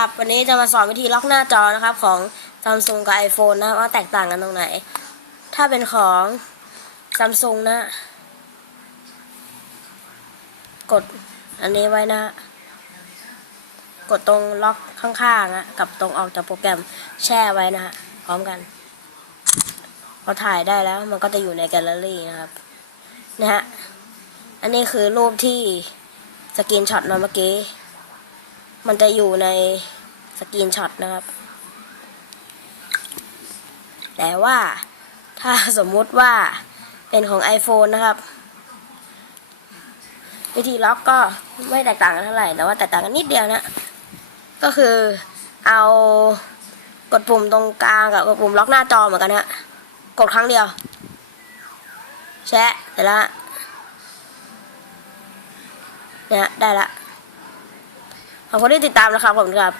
ครับวันนี้จะมาสอนวิธีล็อกหน้าจอนะครับของ Samsung กับ iPhone นะว่าแตกต่างกันตรงไหน ถ้าเป็นของ Samsung นะ กดอันนี้ไว้นะ กดตรงล็อกข้างๆนะกับตรงออกจากโปรแกรมแช่ไว้นะฮะพร้อมกันพอถ่ายได้แล้วมันก็จะอยู่ในแกลเลอรี่นะครับนะฮะอันนี้คือรูปที่สกรีนช็อตมาเมื่อกี้ มันจะอยู่ในสกรีนช็อตนะครับ แต่ว่าถ้าสมมุติว่าเป็นของ iPhone นะครับ วิธีล็อกก็ไม่แตกต่างกันเท่าไหร่ แต่ว่าแตกต่างกันนิดเดียวนะ ก็คือเอากดปุ่มตรงกลางกับกดปุ่มล็อกหน้าจอเหมือนกันนะกดครั้งเดียว แชะเสร็จแล้วฮะเนี่ยได้ละ ขอบคุณที่ติดตามนะครับผมครับ